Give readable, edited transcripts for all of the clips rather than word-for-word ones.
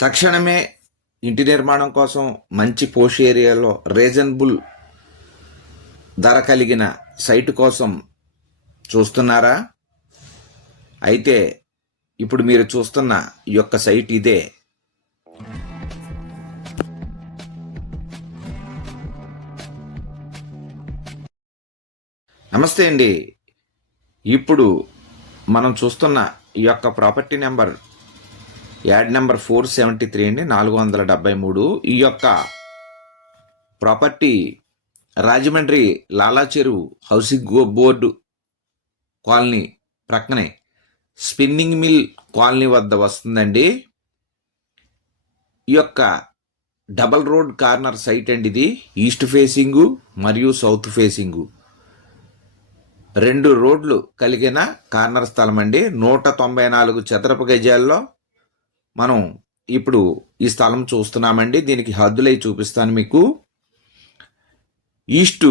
తక్షణమే ఇంటి నిర్మాణం కోసం మంచి పోష్ ఏరియాలో రీజనబుల్ ధర కలిగిన సైటు కోసం చూస్తున్నారా? అయితే ఇప్పుడు మీరు చూస్తున్న ఈ యొక్క సైట్ ఇదే. నమస్తే అండి. ఇప్పుడు మనం చూస్తున్న ఈ యొక్క ప్రాపర్టీ నెంబర్ యాడ్ నెంబర్ 473 అండి, 473. ఈ యొక్క ప్రాపర్టీ రాజమండ్రి లాలా చెరువు హౌసింగ్ బోర్డు కాలనీ ప్రక్కనే స్పిన్నింగ్ మిల్ కాలనీ వద్ద వస్తుందండి. ఈ యొక్క డబల్ రోడ్ కార్నర్ సైట్ అండి ఇది. ఈస్ట్ ఫేసింగు మరియు సౌత్ ఫేసింగు 2 రోడ్లు కలిగిన కార్నర్ స్థలం అండి. 194 చదరపు గజాల్లో మనం ఇప్పుడు ఈ స్థలం చూస్తున్నామండి. దీనికి హద్దులై చూపిస్తాను మీకు. ఈస్టు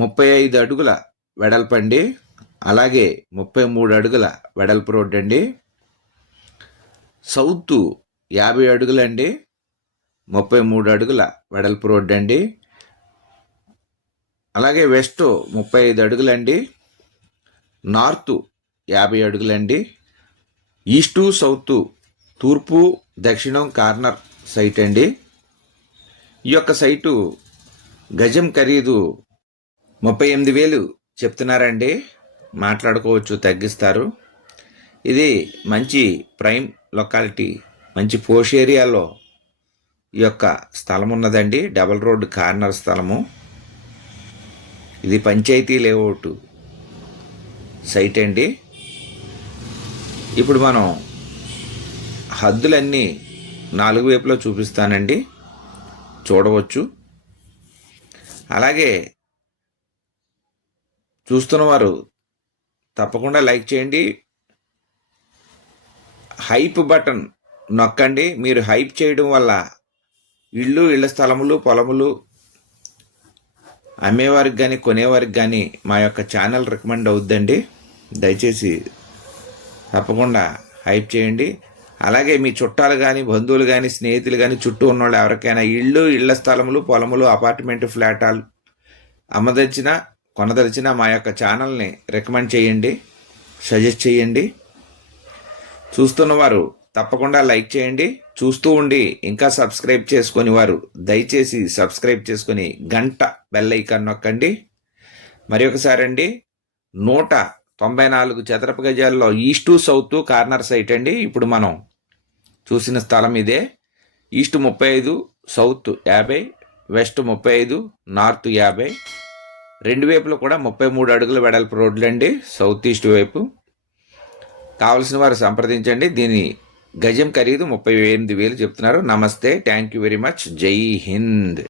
35 అడుగుల వెడల్పు అండి, అలాగే 33 అడుగుల వెడల్పు రోడ్డు అండి. సౌత్ 50 అడుగులండి, 33 అడుగుల వెడల్పు రోడ్డు అండి. అలాగే వెస్ట్ 35 అడుగులండి, నార్త్ 50 అడుగులండి. ఈస్టు సౌత్ తూర్పు దక్షిణం కార్నర్ సైట్ అండి. ఈ యొక్క సైటు గజం ఖరీదు 38,000 చెప్తున్నారండి. మాట్లాడుకోవచ్చు, తగ్గిస్తారు. ఇది మంచి ప్రైమ్ లొకాలిటీ, మంచి పోష్ ఏరియాలో ఈ యొక్క స్థలం ఉన్నదండి. డబల్ రోడ్ కార్నర్ స్థలము ఇది. పంచాయతీ లేఅవుట్ సైట్ అండి. ఇప్పుడు మనం హద్దులన్నీ 4 వైపులో చూపిస్తానండి, చూడవచ్చు. అలాగే చూస్తున్నవారు తప్పకుండా లైక్ చేయండి, హైప్ బటన్ నొక్కండి. మీరు హైప్ చేయడం వల్ల ఇళ్ళ స్థలములు పొలములు అమ్మేవారికి కానీ కొనేవారికి కానీ మా యొక్క ఛానల్ రికమెండ్ అవుద్దండి. దయచేసి తప్పకుండా హైప్ చేయండి. అలాగే మీ చుట్టాలు కానీ బంధువులు కానీ స్నేహితులు కానీ చుట్టూ ఉన్నవాళ్ళు ఎవరికైనా ఇళ్ళ స్థలములు పొలములు అపార్ట్మెంట్ ఫ్లాటాలు అమ్మదలిచిన కొనదలిచిన మా యొక్క ఛానల్ని రికమెండ్ చేయండి, సజెస్ట్ చేయండి. చూస్తున్నవారు తప్పకుండా లైక్ చేయండి. చూస్తూ ఉండి ఇంకా సబ్స్క్రైబ్ చేసుకొని వారు దయచేసి సబ్స్క్రైబ్ చేసుకొని గంట బెల్ ఐకాన్ నొక్కండి. మరి ఒకసారి అండి, 194 చదరపు గజాల్లో ఈస్టు సౌత్ కార్నర్ సైట్ అండి. ఇప్పుడు మనం చూసిన స్థలం ఇదే. East 35, south 50, west 35, north 50. 2 వైపులు కూడా 33 అడుగుల వెడల్పు రోడ్లు అండి, సౌత్ ఈస్ట్ వైపు. కావలసిన వారు సంప్రదించండి. దీని గజం ఖరీదు 38,000 చెప్తున్నారు. నమస్తే, థ్యాంక్ యూ వెరీ మచ్. జై హింద్.